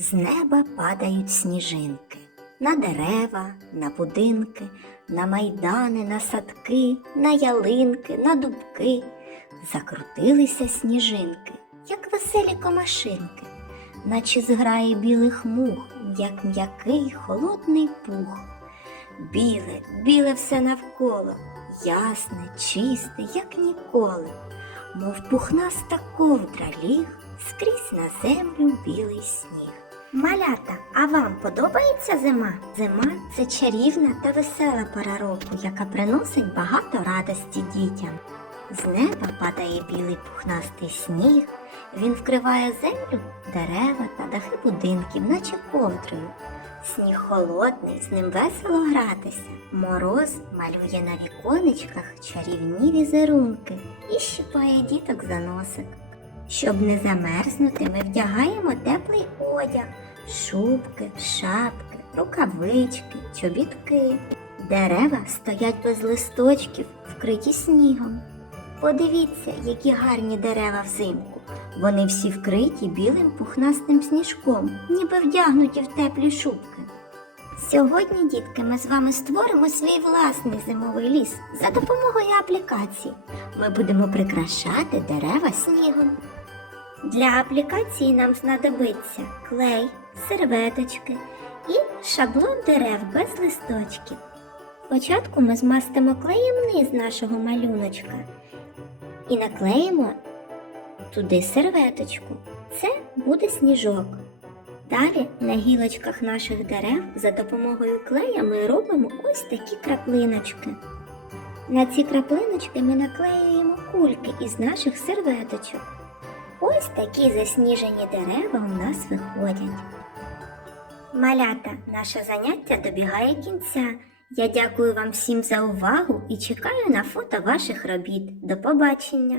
З неба падають сніжинки на дерева, на будинки, на майдани, на садки, на ялинки, на дубки. Закрутилися сніжинки, як веселі комашинки, наче зграє білих мух, як м'який холодний пух. Біле, біле все навколо, ясне, чисте, як ніколи, мов пухнаста ковдра ліг скрізь на землю білий сніг. Малята, а вам подобається зима? Зима це чарівна та весела пора року, яка приносить багато радості дітям. З неба падає білий пухнастий сніг, він вкриває землю, дерева та дахи будинків, наче ковдрою. Сніг холодний, з ним весело гратися. Мороз малює на віконечках чарівні візерунки і щипає діток за носик. Щоб не замерзнути, ми вдягаємо теплий одяг, шубки, шапки, рукавички, чобітки. Дерева стоять без листочків, вкриті снігом. Подивіться, які гарні дерева взимку. Вони всі вкриті білим пухнастим сніжком, ніби вдягнуті в теплі шубки. Сьогодні, дітки, ми з вами створимо свій власний зимовий ліс за допомогою аплікації. Ми будемо прикрашати дерева снігом. Для аплікації нам знадобиться клей, серветочки і шаблон дерев без листочків. Спочатку ми змастимо клеєм низ нашого малюночка і наклеїмо туди серветочку. Це буде сніжок. Далі на гілочках наших дерев за допомогою клея ми робимо ось такі краплиночки. На ці краплиночки ми наклеюємо кульки із наших серветочок. Ось такі засніжені дерева у нас виходять. Малята, наше заняття добігає кінця. Я дякую вам всім за увагу і чекаю на фото ваших робіт. До побачення!